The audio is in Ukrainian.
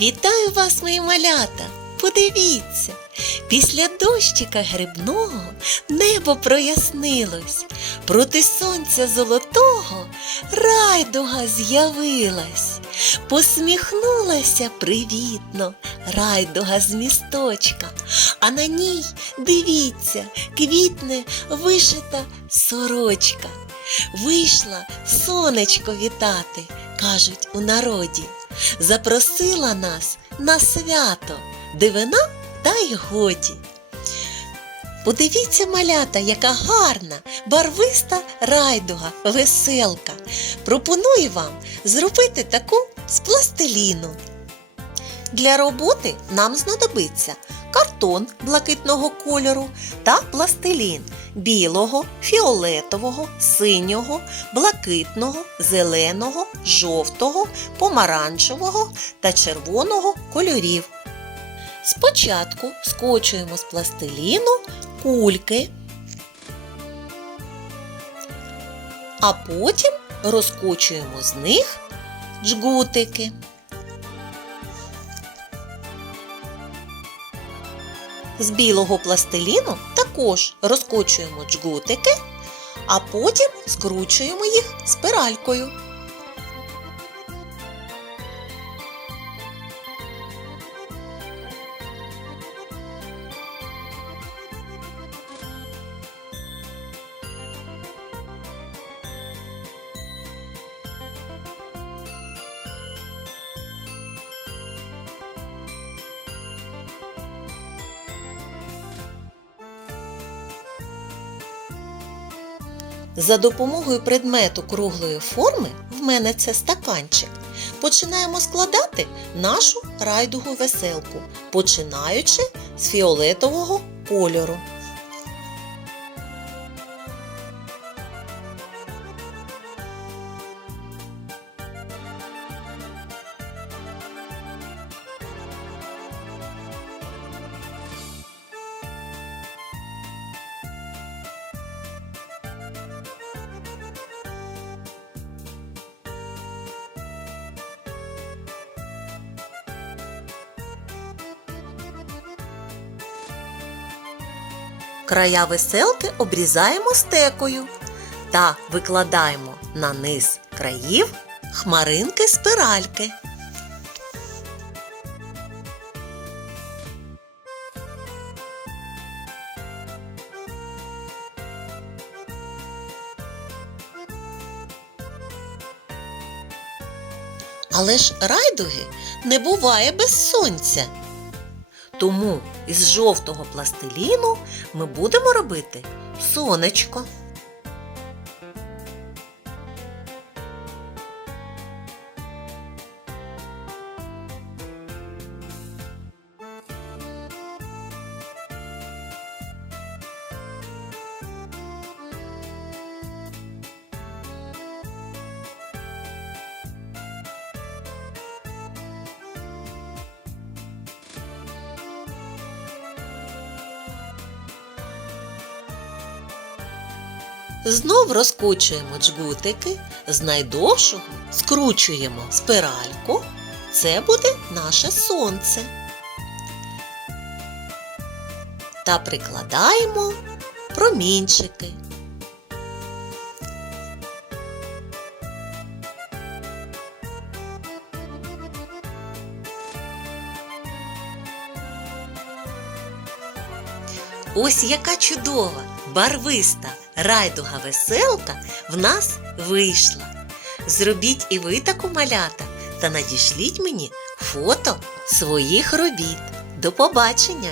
Вітаю вас, мої малята! Подивіться, після дощика грибного небо прояснилось, проти сонця золотого райдуга з'явилась, посміхнулася привітно райдуга з місточка, а на ній, дивіться, квітне вишита сорочка. Вийшла сонечко вітати, кажуть у народі. Запросила нас на свято, дивина та й годі. Подивіться, малята, яка гарна, барвиста райдуга, веселка. Пропоную вам зробити таку з пластиліну. Для роботи нам знадобиться картон блакитного кольору та пластилін білого, фіолетового, синього, блакитного, зеленого, жовтого, помаранчевого та червоного кольорів. Спочатку скочуємо з пластиліну кульки, а потім розкочуємо з них джгутики. З білого пластиліну також розкочуємо джгутики, а потім скручуємо їх спиралькою. За допомогою предмету круглої форми, в мене це стаканчик, починаємо складати нашу райдугу веселку, починаючи з фіолетового кольору. Края веселки обрізаємо стекою та викладаємо на низ країв хмаринки спиральки. Але ж райдуги не буває без сонця. Тому із жовтого пластиліну ми будемо робити сонечко. Знов розкочуємо джгутики, з найдовшого скручуємо спиральку. Це буде наше сонце. Та прикладаємо промінчики. Ось яка чудова, барвиста райдуга веселка в нас вийшла. Зробіть і ви таку малята та надішліть мені фото своїх робіт. До побачення!